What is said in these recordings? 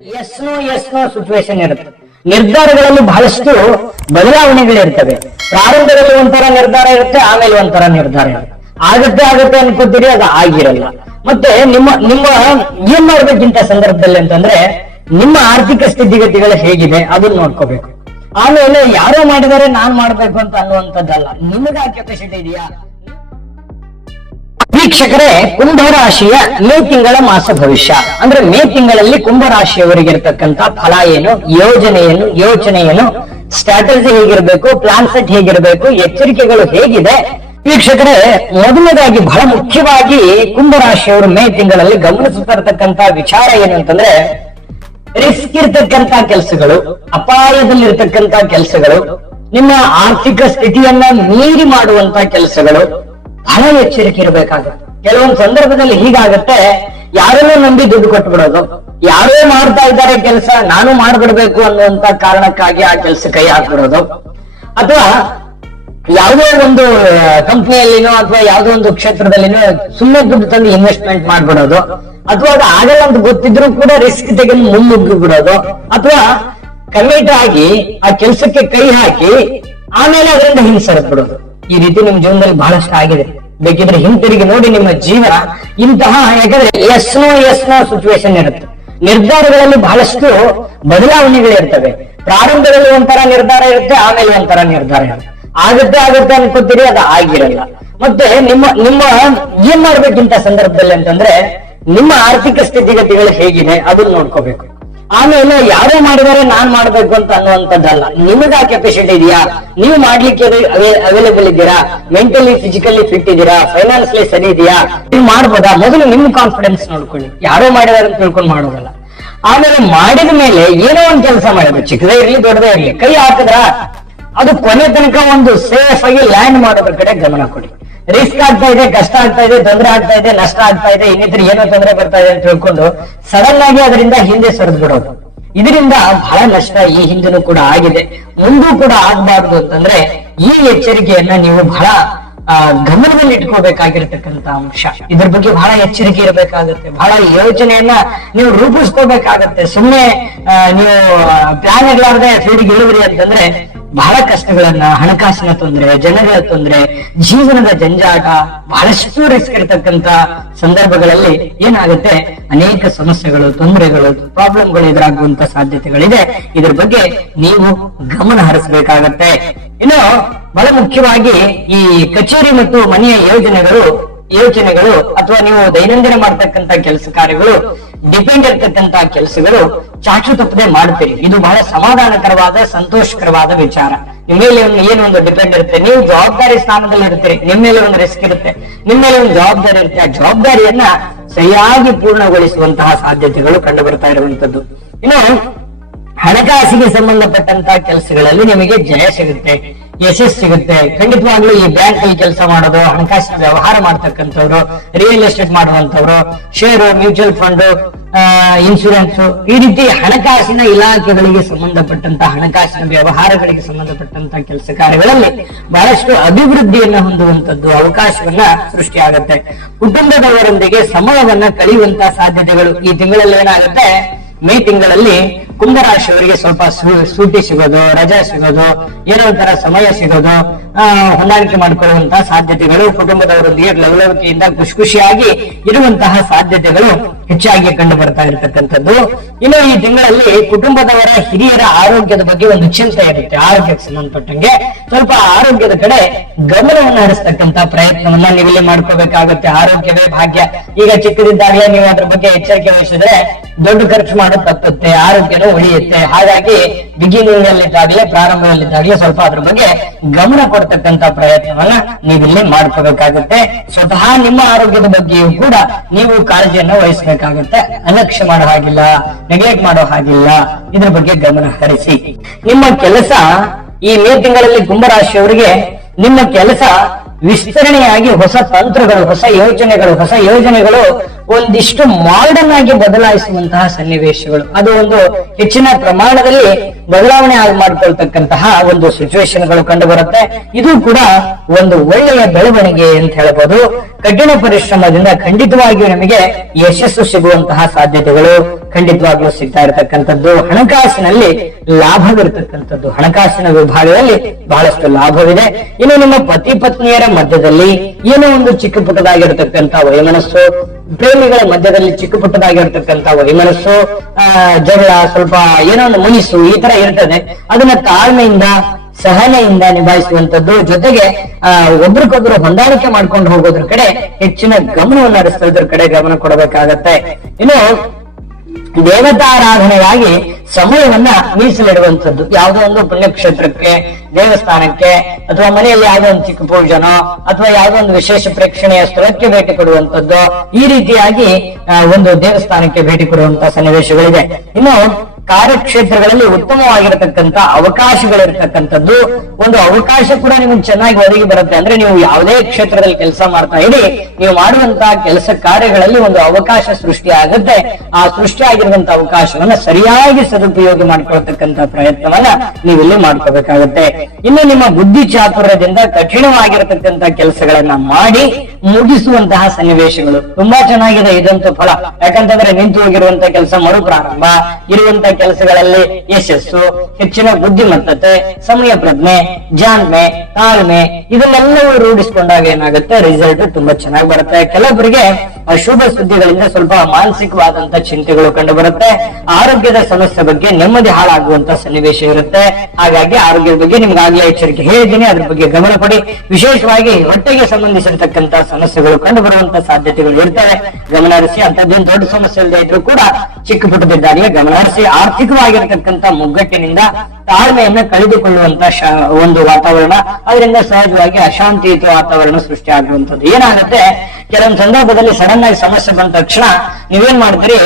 S no situation ಇರುತ್ತೆ. ನಿರ್ಧಾರಗಳಲ್ಲಿ ಬಹಳಷ್ಟು ಬದಲಾವಣೆಗಳಿರ್ತವೆ. ಪ್ರಾರಂಭದಲ್ಲಿ ಒಂಥರ ನಿರ್ಧಾರ ಇರುತ್ತೆ, ಆಮೇಲೆ ಒಂಥರ ನಿರ್ಧಾರ ಇರುತ್ತೆ. ಆಗತ್ತೆ ಅನ್ಕೋತೀರಿ, ಅದು ಆಗಿರಲ್ಲ. ಮತ್ತೆ ನಿಮ್ಮ ಏನ್ ಮಾಡ್ಬೇಕಿಂತ ಸಂದರ್ಭದಲ್ಲಿ ಅಂತಂದ್ರೆ ನಿಮ್ಮ ಆರ್ಥಿಕ ಸ್ಥಿತಿಗತಿಗಳು ಹೇಗಿದೆ ಅದನ್ನ ನೋಡ್ಕೋಬೇಕು. ಆಮೇಲೆ ಯಾರೋ ಮಾಡಿದರೆ ನಾನ್ ಮಾಡ್ಬೇಕು ಅಂತ ಅನ್ನುವಂಥದ್ದಲ್ಲ, ನಿಮಗೆ ಆ ಕೆಪಾಸಿಟಿ ಇದೆಯಾ? ವೀಕ್ಷಕರೇ, ಕುಂಭರಾಶಿಯ ಮೇ ತಿಂಗಳ ಮಾಸ ಭವಿಷ್ಯ ಅಂದ್ರೆ ಮೇ ತಿಂಗಳಲ್ಲಿ ಕುಂಭರಾಶಿಯವರಿಗಿರ್ತಕ್ಕಂಥ ಫಲ ಏನು, ಯೋಚನೆ ಏನು, ಸ್ಟ್ರಾಟಜಿ ಹೇಗಿರ್ಬೇಕು, ಪ್ಲಾನ್ ಸೆಟ್ ಹೇಗಿರ್ಬೇಕು, ಎಚ್ಚರಿಕೆಗಳು ಹೇಗಿದೆ? ವೀಕ್ಷಕರೇ, ಮೊದಲನೇದಾಗಿ ಬಹಳ ಮುಖ್ಯವಾಗಿ ಕುಂಭರಾಶಿಯವರು ಮೇ ತಿಂಗಳಲ್ಲಿ ಗಮನಿಸುತ್ತಿರತಕ್ಕಂತ ವಿಚಾರ ಏನು ಅಂತಂದ್ರೆ, ರಿಸ್ಕ್ ಇರ್ತಕ್ಕಂತ ಕೆಲಸಗಳು, ಅಪಾಯದಲ್ಲಿರ್ತಕ್ಕಂತ ಕೆಲಸಗಳು, ನಿಮ್ಮ ಆರ್ಥಿಕ ಸ್ಥಿತಿಯನ್ನ ಮೀರಿ ಮಾಡುವಂತ ಕೆಲಸಗಳು, ಬಹಳ ಎಚ್ಚರಿಕೆ ಇರಬೇಕಾಗುತ್ತೆ. ಕೆಲವೊಂದು ಸಂದರ್ಭದಲ್ಲಿ ಹೀಗಾಗತ್ತೆ, ಯಾರನ್ನೂ ನಂಬಿ ದುಡ್ಡು ಕೊಟ್ಬಿಡೋದು, ಯಾರೋ ಮಾಡ್ತಾ ಇದ್ದಾರೆ ಕೆಲಸ ನಾನು ಮಾಡ್ಬಿಡ್ಬೇಕು ಅನ್ನುವಂತ ಕಾರಣಕ್ಕಾಗಿ ಆ ಕೆಲಸ ಕೈ ಹಾಕ್ಬಿಡೋದು, ಅಥವಾ ಯಾವುದೋ ಒಂದು ಕಂಪ್ನಿಯಲ್ಲಿನೋ ಅಥವಾ ಯಾವುದೋ ಒಂದು ಕ್ಷೇತ್ರದಲ್ಲಿನೋ ಸುಮ್ಮನೆ ದುಡ್ಡು ತಂದು ಇನ್ವೆಸ್ಟ್ಮೆಂಟ್ ಮಾಡ್ಬಿಡೋದು, ಅಥವಾ ಅದು ಆಗಲ್ಲ ಅಂತ ಗೊತ್ತಿದ್ರು ಕೂಡ ರಿಸ್ಕ್ ತೆಗೆದು ಮುನ್ನುಗ್ಗಿ ಬಿಡೋದು, ಅಥವಾ ಕಮಿಟ್ ಆಗಿ ಆ ಕೆಲಸಕ್ಕೆ ಕೈ ಹಾಕಿ ಆಮೇಲೆ ಅದರಿಂದ ಹಿಂಸರಿದ್ ಬಿಡೋದು. ಈ ರೀತಿ ನಿಮ್ ಜೀವನದಲ್ಲಿ ಬಹಳಷ್ಟು ಆಗಿದೆ. ಬೇಕಿದ್ರೆ ಹಿಂತಿರುಗಿ ನೋಡಿ ನಿಮ್ಮ ಜೀವನ ಇಂತಹ, ಯಾಕಂದ್ರೆ ಎಸ್ ನೋ ಸಿಚುವೇಶನ್ ಇರುತ್ತೆ. ನಿರ್ಧಾರಗಳಲ್ಲಿ ಬಹಳಷ್ಟು ಬದಲಾವಣೆಗಳಿರ್ತವೆ. ಪ್ರಾರಂಭದಲ್ಲಿ ಒಂಥರ ನಿರ್ಧಾರ ಇರುತ್ತೆ, ಆಮೇಲೆ ಒಂಥರ ನಿರ್ಧಾರ ಇರುತ್ತೆ. ಆಗತ್ತೆ ಅನ್ಕೋತೀರಿ, ಅದು ಆಗಿರಲ್ಲ. ಮತ್ತೆ ನಿಮ್ಮ ಏನ್ ಮಾಡ್ಬೇಕಿಂತ ಸಂದರ್ಭದಲ್ಲಿ ಅಂತಂದ್ರೆ ನಿಮ್ಮ ಆರ್ಥಿಕ ಸ್ಥಿತಿಗತಿಗಳು ಹೇಗಿದೆ ಅದನ್ನ ನೋಡ್ಕೋಬೇಕು. ಆಮೇಲೆ ಯಾರೋ ಮಾಡಿದರೆ ನಾನ್ ಮಾಡ್ಬೇಕು ಅಂತ ಅನ್ನುವಂಥದ್ದಲ್ಲ, ನಿಮಗೆ ಆ ಕೆಪಾಸಿಟಿ ಇದೆಯಾ? ನೀವು ಮಾಡ್ಲಿಕ್ಕೆ ಅವೈಲೇಬಲ್ ಇದ್ದೀರಾ? ಮೆಂಟಲಿ ಫಿಸಿಕಲಿ ಫಿಟ್ ಇದ್ದೀರಾ? ಫೈನಾನ್ಸಿಯಲಿ ಸರಿ ಇದೆಯಾ? ನೀವು ಮಾಡ್ಬೋದಾ? ಮೊದಲು ನಿಮ್ ಕಾನ್ಫಿಡೆನ್ಸ್ ನೋಡ್ಕೊಳ್ಳಿ. ಯಾರೋ ಮಾಡಿದಾರೆ ಅಂತ ತಿಳ್ಕೊಂಡು ಮಾಡೋದಲ್ಲ. ಆಮೇಲೆ ಮಾಡಿದ ಮೇಲೆ ಏನೋ ಒಂದು ಕೆಲಸ ಮಾಡಿದ್ರು, ಚಿಕ್ಕದೇ ಇರ್ಲಿ ದೊಡ್ಡದೇ ಇರ್ಲಿ, ಕೈ ಹಾಕಿದ್ರ ಅದು ಕೊನೆ ತನಕ ಒಂದು ಸೇಫ್ ಆಗಿ ಲ್ಯಾಂಡ್ ಮಾಡೋದ್ರ ಕಡೆ ಗಮನ ಕೊಡಿ. ರಿಸ್ಕ್ ಆಗ್ತಾ ಇದೆ, ಕಷ್ಟ ಆಗ್ತಾ ಇದೆ, ತೊಂದರೆ ಆಗ್ತಾ ಇದೆ, ನಷ್ಟ ಆಗ್ತಾ ಇದೆ, ಇನ್ನಿತರ ಏನೋ ತೊಂದರೆ ಬರ್ತಾ ಇದೆ ಅಂತ ತಿಳ್ಕೊಂಡು ಸಡನ್ ಆಗಿ ಅದರಿಂದ ಹಿಂದೆ ಸರಿದು ಬಿಡೋದು, ಇದರಿಂದ ಬಹಳ ನಷ್ಟ ಈ ಹಿಂದೆನೂ ಕೂಡ ಆಗಿದೆ, ಮುಂದೂ ಕೂಡ ಆಗ್ಬಾರ್ದು ಅಂತಂದ್ರೆ ಈ ಎಚ್ಚರಿಕೆಯನ್ನ ನೀವು ಬಹಳ ಗಮನದಲ್ಲಿ ಇಟ್ಕೋಬೇಕಾಗಿರ್ತಕ್ಕಂತ ಅಂಶ. ಇದ್ರ ಬಗ್ಗೆ ಬಹಳ ಎಚ್ಚರಿಕೆ ಇರಬೇಕಾಗುತ್ತೆ. ಬಹಳ ಯೋಚನೆಯನ್ನ ನೀವು ರೂಪಿಸ್ಕೋಬೇಕಾಗತ್ತೆ. ಸುಮ್ಮನೆ ನೀವು ಪ್ಲಾನ್ ಇರ್ಲಾರ್ದೆ ಫೀಲ್ಡ್ಗೆ ಇಳಿದ್ರಿ ಅಂತಂದ್ರೆ ಬಹಳ ಕಷ್ಟಗಳನ್ನ, ಹಣಕಾಸಿನ ತೊಂದರೆ, ಜನಗಳ ತೊಂದರೆ, ಜೀವನದ ಜಂಜಾಟ, ಬಹಳಷ್ಟು ರಿಸ್ಕ್ ಇರತಕ್ಕಂತ ಸಂದರ್ಭಗಳಲ್ಲಿ ಏನಾಗುತ್ತೆ, ಅನೇಕ ಸಮಸ್ಯೆಗಳು, ತೊಂದರೆಗಳು, ಪ್ರಾಬ್ಲಮ್ಗಳು ಎದುರಾಗುವಂತ ಸಾಧ್ಯತೆಗಳಿದೆ. ಇದ್ರ ಬಗ್ಗೆ ನೀವು ಗಮನ ಹರಿಸಬೇಕಾಗತ್ತೆ. ಇನ್ನು ಬಹಳ ಮುಖ್ಯವಾಗಿ ಈ ಕಚೇರಿ ಮತ್ತು ಮನೆಯ ಯೋಚನೆಗಳು ಅಥವಾ ನೀವು ದೈನಂದಿನ ಮಾಡ್ತಕ್ಕಂತ ಕೆಲಸ ಕಾರ್ಯಗಳು, ಡಿಪೆಂಡ್ ಇರ್ತಕ್ಕಂತ ಕೆಲಸಗಳು ಚಾಚು ತಪ್ಪದೆ ಮಾಡ್ತೀರಿ. ಇದು ಬಹಳ ಸಮಾಧಾನಕರವಾದ, ಸಂತೋಷಕರವಾದ ವಿಚಾರ. ನಿಮ್ಮ ಮೇಲೆ ಏನು ಒಂದು ಡಿಪೆಂಡ್ ಇರುತ್ತೆ, ನೀವು ಜವಾಬ್ದಾರಿ ಸ್ಥಾನದಲ್ಲಿ ಇರ್ತೀರಿ, ನಿಮ್ಮ ಮೇಲೆ ಒಂದು ರಿಸ್ಕ್ ಇರುತ್ತೆ, ನಿಮ್ಮ ಮೇಲೆ ಒಂದು ಜವಾಬ್ದಾರಿ ಇರುತ್ತೆ. ಆ ಜವಾಬ್ದಾರಿಯನ್ನ ಸರಿಯಾಗಿ ಪೂರ್ಣಗೊಳಿಸುವಂತಹ ಸಾಧ್ಯತೆಗಳು ಕಂಡು ಬರ್ತಾ ಇರುವಂತದ್ದು. ಇನ್ನು ಹಣಕಾಸಿಗೆ ಸಂಬಂಧಪಟ್ಟಂತಹ ಕೆಲಸಗಳಲ್ಲಿ ನಿಮಗೆ ಜಯ ಸಿಗುತ್ತೆ, ಯಶಸ್ಸು ಸಿಗುತ್ತೆ. ಖಂಡಿತವಾಗ್ಲೂ ಈ ಬ್ಯಾಂಕ್ ಅಲ್ಲಿ ಕೆಲಸ ಮಾಡೋದು, ಹಣಕಾಸಿನ ವ್ಯವಹಾರ ಮಾಡ್ತಕ್ಕಂಥವ್ರು, ರಿಯಲ್ ಎಸ್ಟೇಟ್ ಮಾಡುವಂತವ್ರು, ಶೇರು, ಮ್ಯೂಚುವಲ್ ಫಂಡ್, ಇನ್ಶೂರೆನ್ಸ್, ಈ ರೀತಿ ಹಣಕಾಸಿನ ಇಲಾಖೆಗಳಿಗೆ ಸಂಬಂಧಪಟ್ಟಂತಹ ಹಣಕಾಸಿನ ವ್ಯವಹಾರಗಳಿಗೆ ಸಂಬಂಧಪಟ್ಟಂತಹ ಕೆಲಸ ಕಾರ್ಯಗಳಲ್ಲಿ ಬಹಳಷ್ಟು ಅಭಿವೃದ್ಧಿಯನ್ನ ಹೊಂದುವಂತದ್ದು ಅವಕಾಶವನ್ನ ಸೃಷ್ಟಿಯಾಗುತ್ತೆ. ಕುಟುಂಬದವರೊಂದಿಗೆ ಸಮಯವನ್ನ ಕಳೆಯುವಂತಹ ಸಾಧ್ಯತೆಗಳು ಈ ತಿಂಗಳಲ್ಲಿ ಏನಾಗುತ್ತೆ, ಮೇ ತಿಂಗಳಲ್ಲಿ ಕುಂಭರಾಶಿಯವರಿಗೆ ಸ್ವಲ್ಪ ಸೂಟಿ ಸಿಗೋದು, ರಜಾ ಸಿಗೋದು, ಏನೋ ಒಂಥರ ಸಮಯ ಸಿಗೋದು, ಹೊಂದಾಣಿಕೆ ಮಾಡಿಕೊಳ್ಳುವಂತಹ ಸಾಧ್ಯತೆಗಳು, ಕುಟುಂಬದವರೊಂದಿಗೆ ಲವಲವಿಕೆಯಿಂದ ಖುಷಿಯಾಗಿ ಇರುವಂತಹ ಸಾಧ್ಯತೆಗಳು ಹೆಚ್ಚಾಗಿ ಕಂಡು ಬರ್ತಾ ಇರತಕ್ಕಂಥದ್ದು. ಇನ್ನು ಈ ತಿಂಗಳಲ್ಲಿ ಕುಟುಂಬದವರ ಹಿರಿಯರ ಆರೋಗ್ಯದ ಬಗ್ಗೆ ಒಂದು ಚಿಂತೆ ಇರುತ್ತೆ. ಆರೋಗ್ಯಕ್ಕೆ ಸಂಬಂಧಪಟ್ಟಂಗೆ ಸ್ವಲ್ಪ ಆರೋಗ್ಯದ ಕಡೆ ಗಮನವನ್ನು ಹರಿಸ್ತಕ್ಕಂತ ಪ್ರಯತ್ನವನ್ನ ನೀವಿಲ್ಲಿ ಮಾಡ್ಕೋಬೇಕಾಗುತ್ತೆ. ಆರೋಗ್ಯವೇ ಭಾಗ್ಯ. ಈಗ ಚಿಕ್ಕದಿದ್ದಾಗಲೇ ನೀವು ಅದ್ರ ಬಗ್ಗೆ ಎಚ್ಚರಿಕೆ ವಹಿಸಿದ್ರೆ ದೊಡ್ಡ ಖರ್ಚು ಮಾಡೋದು ತಪ್ಪುತ್ತೆ, ಆರೋಗ್ಯನೂ ಉಳಿಯುತ್ತೆ. ಹಾಗಾಗಿ ಬಿಗಿನಿಂಗ್ ಅಲ್ಲಿದ್ದಾಗಲೇ, ಪ್ರಾರಂಭದಲ್ಲಿದ್ದಾಗಲೇ ಸ್ವಲ್ಪ ಅದ್ರ ಬಗ್ಗೆ ಗಮನ ಕೊಡ್ತಕ್ಕಂತ ಪ್ರಯತ್ನವನ್ನ ನೀವಿಲ್ಲಿ ಮಾಡ್ಕೋಬೇಕಾಗುತ್ತೆ. ಸ್ವತಃ ನಿಮ್ಮ ಆರೋಗ್ಯದ ಬಗ್ಗೆಯೂ ಕೂಡ ನೀವು ಕಾಳಜಿಯನ್ನ ವಹಿಸಬೇಕಾಗುತ್ತೆ. ಅಲಕ್ಷ್ಯ ಮಾಡೋ ಹಾಗಿಲ್ಲ, ನೆಗ್ಲೆಕ್ಟ್ ಮಾಡೋ ಹಾಗಿಲ್ಲ. ಇದ್ರ ಬಗ್ಗೆ ಗಮನ ಹರಿಸಿ. ನಿಮ್ಮ ಕೆಲಸ ಈ ಮೇ ತಿಂಗಳಲ್ಲಿ ಕುಂಭರಾಶಿಯವರಿಗೆ ನಿಮ್ಮ ಕೆಲಸ ವಿಸ್ತರಣೆಯಾಗಿ ಹೊಸ ತಂತ್ರಗಳು, ಹೊಸ ಯೋಜನೆಗಳು ಒಂದಿಷ್ಟು ಮಾಡರ್ನ್ ಆಗಿ ಬದಲಾಯಿಸುವಂತಹ ಸನ್ನಿವೇಶಗಳು, ಅದು ಒಂದು ಹೆಚ್ಚಿನ ಪ್ರಮಾಣದಲ್ಲಿ ಬದಲಾವಣೆ ಮಾಡ್ಕೊಳ್ತಕ್ಕಂತಹ ಒಂದು ಸಿಚುವೇಶನ್ ಗಳು ಕಂಡು ಬರುತ್ತೆ. ಇದು ಕೂಡ ಒಂದು ಒಳ್ಳೆಯ ಬೆಳವಣಿಗೆ ಅಂತ ಹೇಳ್ಬೋದು. ಕಠಿಣ ಪರಿಶ್ರಮದಿಂದ ಖಂಡಿತವಾಗಿಯೂ ನಮಗೆ ಯಶಸ್ಸು ಸಿಗುವಂತಹ ಸಾಧ್ಯತೆಗಳು ಖಂಡಿತವಾಗ್ಲೂ ಸಿಗ್ತಾ ಇರತಕ್ಕಂಥದ್ದು. ಹಣಕಾಸಿನಲ್ಲಿ ಲಾಭವಿರತಕ್ಕಂಥದ್ದು, ಹಣಕಾಸಿನ ವಿಭಾಗದಲ್ಲಿ ಬಹಳಷ್ಟು ಲಾಭವಿದೆ. ಇನ್ನು ನಿಮ್ಮ ಪತಿ ಪತ್ನಿಯರ ಮಧ್ಯದಲ್ಲಿ ಏನೋ ಒಂದು ಚಿಕ್ಕ ಪುಟ್ಟದಾಗಿರ್ತಕ್ಕಂಥ ವೈಮನಸ್ಸು, ಪ್ರೇಮಿಗಳ ಮಧ್ಯದಲ್ಲಿ ಚಿಕ್ಕ ಪುಟ್ಟದಾಗಿರ್ತಕ್ಕಂಥ ವೈಮನಸ್ಸು, ಜಗಳ, ಸ್ವಲ್ಪ ಏನೋ ಒಂದು ಮುನಿಸು ಈ ತರ ಇರ್ತದೆ. ಅದನ್ನ ತಾಳ್ಮೆಯಿಂದ ಸಹನೆಯಿಂದ ನಿಭಾಯಿಸುವಂತದ್ದು, ಜೊತೆಗೆ ಒಬ್ರಿಗೊಬ್ರು ಹೊಂದಾಣಿಕೆ ಮಾಡ್ಕೊಂಡು ಹೋಗೋದ್ರ ಕಡೆ ಹೆಚ್ಚಿನ ಗಮನವನ್ನು ಹರಿಸೋದ್ರ ಕಡೆ ಗಮನ ಕೊಡಬೇಕಾಗತ್ತೆ. ಇನ್ನು ದೇವತಾರಾಧನೆಗಾಗಿ ಸಮಯವನ್ನ ಮೀಸಲಿಡುವಂಥದ್ದು, ಯಾವುದೋ ಒಂದು ಪುಣ್ಯಕ್ಷೇತ್ರಕ್ಕೆ, ದೇವಸ್ಥಾನಕ್ಕೆ, ಅಥವಾ ಮನೆಯಲ್ಲಿ ಯಾವುದೋ ಒಂದು ಚಿಕ್ಕ ಪೂಜನೋ ಅಥವಾ ಯಾವುದೋ ಒಂದು ವಿಶೇಷ ಪ್ರೇಕ್ಷಣೀಯ ಸ್ಥಳಕ್ಕೆ ಭೇಟಿ ಕೊಡುವಂಥದ್ದು, ಈ ರೀತಿಯಾಗಿ ಒಂದು ದೇವಸ್ಥಾನಕ್ಕೆ ಭೇಟಿ ಕೊಡುವಂತಹ ಸನ್ನಿವೇಶಗಳಿದೆ. ಇನ್ನು ಕಾರ್ಯಕ್ಷೇತ್ರಗಳಲ್ಲಿ ಉತ್ತಮವಾಗಿರತಕ್ಕಂತ ಅವಕಾಶಗಳಿರ್ತಕ್ಕಂಥದ್ದು, ಒಂದು ಅವಕಾಶ ಕೂಡ ನಿಮಗೆ ಚೆನ್ನಾಗಿ ಒದಗಿ ಬರುತ್ತೆ. ಅಂದ್ರೆ ನೀವು ಯಾವುದೇ ಕ್ಷೇತ್ರದಲ್ಲಿ ಕೆಲಸ ಮಾಡ್ತಾ ಇರಿ, ನೀವು ಮಾಡುವಂತಹ ಕೆಲಸ ಕಾರ್ಯಗಳಲ್ಲಿ ಒಂದು ಅವಕಾಶ ಸೃಷ್ಟಿ ಆಗುತ್ತೆ. ಆ ಸೃಷ್ಟಿ ಆಗಿರುವಂತಹ ಅವಕಾಶವನ್ನ ಸರಿಯಾಗಿ ಸದುಪಯೋಗ ಮಾಡ್ಕೊಳ್ತಕ್ಕಂತ ಪ್ರಯತ್ನವನ್ನ ನೀವಿಲ್ಲಿ ಮಾಡ್ಕೋಬೇಕಾಗುತ್ತೆ. ಇನ್ನು ನಿಮ್ಮ ಬುದ್ಧಿ ಚಾತುರ್ಯದಿಂದ ಕಠಿಣವಾಗಿರತಕ್ಕಂತ ಕೆಲಸಗಳನ್ನ ಮಾಡಿ ಮುಗಿಸುವಂತಹ ಸನ್ನಿವೇಶಗಳು ತುಂಬಾ ಚೆನ್ನಾಗಿದೆ. ಇದಂತೂ ಫಲ, ಯಾಕಂತಂದ್ರೆ ನಿಂತು ಹೋಗಿರುವಂತಹ ಕೆಲಸ ಮರು ಪ್ರಾರಂಭ, ಇರುವಂತಹ ಕೆಲಸಗಳಲ್ಲಿ ಯಶಸ್ಸು, ಹೆಚ್ಚಿನ ಬುದ್ಧಿಮತ್ತತೆ, ಸಮಯ ಪ್ರಜ್ಞೆ, ಜಾಣ್ಮೆ, ತಾಳ್ಮೆ ಇದನ್ನೆಲ್ಲವೂ ರೂಢಿಸಿಕೊಂಡಾಗ ಏನಾಗುತ್ತೆ, ರಿಸಲ್ಟ್ ತುಂಬಾ ಚೆನ್ನಾಗಿ ಬರುತ್ತೆ. ಕೆಲವರಿಗೆ ಅಶುಭ ಸುದ್ದಿಗಳಿಂದ ಸ್ವಲ್ಪ ಮಾನಸಿಕವಾದಂತ ಚಿಂತೆಗಳು ಕಂಡು ಬರುತ್ತೆ. ಆರೋಗ್ಯದ ಸಮಸ್ಯೆ ಬಗ್ಗೆ ನೆಮ್ಮದಿ ಹಾಳಾಗುವಂತ ಸನ್ನಿವೇಶ ಇರುತ್ತೆ. ಹಾಗಾಗಿ ಆರೋಗ್ಯದ ಬಗ್ಗೆ ನಿಮ್ಗಾಗ್ಲೇ ಎಚ್ಚರಿಕೆ ಹೇಳಿದ್ದೀನಿ, ಅದ್ರ ಬಗ್ಗೆ ಗಮನ ಕೊಡಿ. ವಿಶೇಷವಾಗಿ ಹೊಟ್ಟೆಗೆ ಸಂಬಂಧಿಸಿರ್ತಕ್ಕಂತ ಸಮಸ್ಯೆಗಳು ಕಂಡು ಬರುವಂತ ಸಾಧ್ಯತೆಗಳು ಇರ್ತವೆ, ಗಮನ ಹರಿಸಿ. ಅಂತದ್ದೇನು ದೊಡ್ಡ ಸಮಸ್ಯೆ ಇಲ್ಲದೆ ಇದ್ರೂ ಕೂಡ ಚಿಕ್ಕ ಪುಟ್ಟದಿದ್ದಾಗಲೇ ಗಮನ ಹರಿಸಿ. ಆರ್ಥಿಕವಾಗಿರತಕ್ಕಂತ ಮುಗ್ಗಟ್ಟಿನಿಂದ ತಾಳ್ಮೆಯನ್ನ ಕಳೆದುಕೊಳ್ಳುವಂತ ಒಂದು ವಾತಾವರಣ, ಅದರಿಂದ ಸಹಜವಾಗಿ ಅಶಾಂತಿಯುತ ವಾತಾವರಣ ಸೃಷ್ಟಿ ಆಗುವಂಥದ್ದು. ಏನಾಗುತ್ತೆ, ಕೆಲವೊಂದು ಸಂದರ್ಭದಲ್ಲಿ ಸಡನ್ ಆಗಿ ಸಮಸ್ಯೆ ಬಂದ ತಕ್ಷಣ ನೀವೇನ್ ಮಾಡ್ತೀರಿ,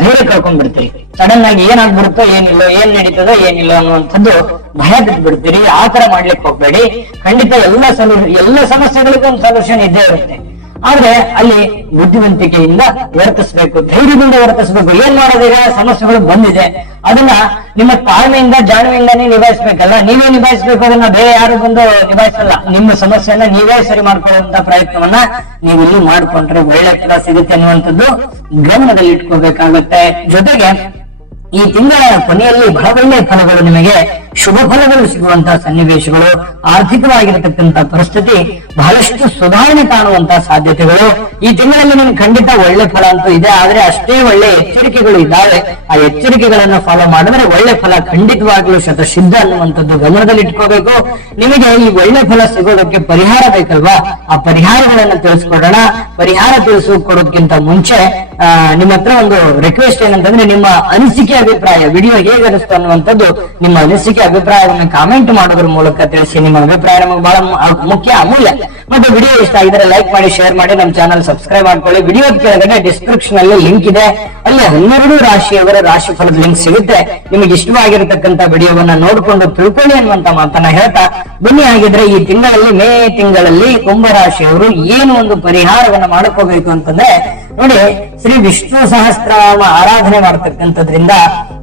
ಧೈರ್ಯ ಕಳ್ಕೊಂಡ್ಬಿಡ್ತೀರಿ. ಸಡನ್ ಆಗಿ ಏನಾಗ್ಬಿಡುತ್ತೋ ಏನಿಲ್ಲ, ಏನ್ ನಡೀತದೋ ಏನಿಲ್ಲ ಅನ್ನುವಂಥದ್ದು ಭಯ ಬಿಟ್ಬಿಡ್ತೀರಿ. ಆ ತರ ಮಾಡ್ಲಿಕ್ಕೆ ಹೋಗ್ಬೇಡಿ. ಖಂಡಿತ ಎಲ್ಲ ಸಮಸ್ಯೆಗಳಿಗೂ ಒಂದು ಸೊಲ್ಯೂಷನ್ ಇದ್ದೇ ಇರುತ್ತೆ. ಆದ್ರೆ ಅಲ್ಲಿ ಬುದ್ಧಿವಂತಿಕೆಯಿಂದ ವರ್ತಿಸ್ಬೇಕು, ಧೈರ್ಯದಿಂದ ವರ್ತಿಸ್ಬೇಕು. ಏನ್ ಮಾಡೋದೀಗ, ಸಮಸ್ಯೆಗಳು ಬಂದಿದೆ, ಅದನ್ನ ನಿಮ್ಮ ತಾಳ್ಮೆಯಿಂದ ಜಾಣ್ಮೆಯಿಂದಾನೇ ನಿಭಾಯಿಸ್ಬೇಕಲ್ಲ, ನೀವೇ ನಿಭಾಯಿಸ್ಬೇಕು. ಅದನ್ನ ಬೇರೆ ಯಾರು ಬಂದು ನಿಭಾಯಿಸಲ್ಲ. ನಿಮ್ಮ ಸಮಸ್ಯೆಯನ್ನ ನೀವೇ ಸರಿ ಮಾಡ್ಕೊಳ್ಳುವಂತ ಪ್ರಯತ್ನವನ್ನ ನೀವು ಇಲ್ಲಿ ಮಾಡ್ಕೊಂಡ್ರೆ ಒಳ್ಳೆ ಫಲ ಸಿಗುತ್ತೆ ಅನ್ನುವಂಥದ್ದು ಗಮನದಲ್ಲಿ ಇಟ್ಕೋಬೇಕಾಗುತ್ತೆ. ಜೊತೆಗೆ ಈ ತಿಂಗಳ ಕೊನೆಯಲ್ಲಿ ಬಹಳ ಒಳ್ಳೆಯ ಫಲಗಳು, ನಿಮಗೆ ಶುಭ ಫಲಗಳು ಸಿಗುವಂತಹ ಸನ್ನಿವೇಶಗಳು, ಆರ್ಥಿಕವಾಗಿರತಕ್ಕಂತಹ ಪರಿಸ್ಥಿತಿ ಬಹಳಷ್ಟು ಸುಧಾರಣೆ ಕಾಣುವಂತಹ ಸಾಧ್ಯತೆಗಳು ಈ ತಿಂಗಳಲ್ಲಿ ನಿಮ್ಗೆ ಖಂಡಿತ ಒಳ್ಳೆ ಫಲ ಅಂತೂ ಇದೆ. ಆದ್ರೆ ಅಷ್ಟೇ ಒಳ್ಳೆ ಎಚ್ಚರಿಕೆಗಳು ಇದ್ದಾವೆ. ಆ ಎಚ್ಚರಿಕೆಗಳನ್ನ ಫಾಲೋ ಮಾಡಿದ್ರೆ ಒಳ್ಳೆ ಫಲ ಖಂಡಿತವಾಗ್ಲೂ ಶತಸಿದ್ಧ ಅನ್ನುವಂಥದ್ದು ಗಮನದಲ್ಲಿ ಇಟ್ಕೋಬೇಕು. ನಿಮಗೆ ಈ ಒಳ್ಳೆ ಫಲ ಸಿಗೋದಕ್ಕೆ ಪರಿಹಾರ ಬೇಕಲ್ವಾ, ಆ ಪರಿಹಾರಗಳನ್ನ ತಿಳಿಸ್ಕೊಡೋಣ. ಪರಿಹಾರ ತಿಳಿಸ್ಕೊಡೋದಕ್ಕಿಂತ ಮುಂಚೆ ನಿಮ್ಮ ಹತ್ರ ಒಂದು ರಿಕ್ವೆಸ್ಟ್ ಏನಂತಂದ್ರೆ, ನಿಮ್ಮ ಅನಿಸಿಕೆ ಅಭಿಪ್ರಾಯ, ವಿಡಿಯೋ ಹೇಗೆ ಅನಿಸ್ತು ಅನ್ನುವಂಥದ್ದು ನಿಮ್ಮ ಅನಿಸಿಕೆ ಅಭಿಪ್ರಾಯವನ್ನು ಕಾಮೆಂಟ್ ಮಾಡೋದ್ರ ಮೂಲಕ ತಿಳಿಸಿ. ನಿಮ್ಮ ಅಭಿಪ್ರಾಯ ನಮಗೆ ಬಹಳ ಮುಖ್ಯ, ಅಮೂಲ್ಯ. ಮತ್ತೆ ವಿಡಿಯೋ ಇಷ್ಟ ಆಗಿದ್ರೆ ಲೈಕ್ ಮಾಡಿ, ಶೇರ್ ಮಾಡಿ, ನಮ್ಮ ಚಾನಲ್ ಸಬ್ಸ್ಕ್ರೈಬ್ ಮಾಡ್ಕೊಳ್ಳಿ. ವಿಡಿಯೋ ಕೆಳಗಡೆ ಡಿಸ್ಕ್ರಿಪ್ಷನ್ ಅಲ್ಲಿ ಲಿಂಕ್ ಇದೆ, ಅಲ್ಲಿ 12 ರಾಶಿಯವರ ರಾಶಿ ಫಲದ ಲಿಂಕ್ ಸಿಗುತ್ತೆ. ನಿಮಗೆ ಇಷ್ಟವಾಗಿರತಕ್ಕಂತ ವಿಡಿಯೋವನ್ನ ನೋಡ್ಕೊಂಡು ತಿಳ್ಕೊಳ್ಳಿ ಅನ್ನುವಂತ ಮಾತನ್ನ ಹೇಳ್ತಾ ಬನ್ನಿ. ಆಗಿದ್ರೆ ಈ ತಿಂಗಳಲ್ಲಿ, ಮೇ ತಿಂಗಳಲ್ಲಿ ಕುಂಭರಾಶಿಯವರು ಏನು ಒಂದು ಪರಿಹಾರವನ್ನ ಮಾಡ್ಕೋಬೇಕು ಅಂತಂದ್ರೆ, ನೋಡಿ, ಶ್ರೀ ವಿಷ್ಣು ಸಹಸ್ರನಾಮ ಆರಾಧನೆ ಮಾಡ್ತಕ್ಕಂಥದ್ರಿಂದ,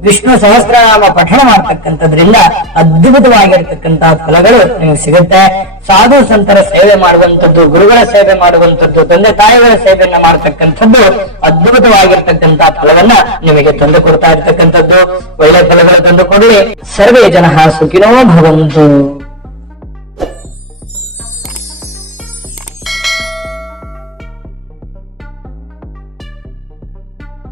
ವಿಷ್ಣು ಸಹಸ್ರನಾಮ ಪಠಣ ಮಾಡ್ತಕ್ಕಂಥದ್ರಿಂದ ಅದ್ಭುತವಾಗಿರ್ತಕ್ಕಂತಹ ಫಲಗಳು ನಿಮಗೆ ಸಿಗುತ್ತೆ. ಸಾಧು ಸಂತರ ಸೇವೆ ಮಾಡುವಂಥದ್ದು, ಗುರುಗಳ ಸೇವೆ ಮಾಡುವಂಥದ್ದು, ತಂದೆ ತಾಯಿಗಳ ಸೇವೆಯನ್ನ ಮಾಡತಕ್ಕಂಥದ್ದು ಅದ್ಭುತವಾಗಿರ್ತಕ್ಕಂತಹ ಫಲವನ್ನ ನಿಮಗೆ ತಂದು ಕೊಡ್ತಾ ಇರ್ತಕ್ಕಂಥದ್ದು. ಒಳ್ಳೆ ಫಲಗಳು ತಂದು ಕೊಡಲಿ. ಸರ್ವೇ ಜನಃ ಸುಖಿನೋ ಭವಂತು.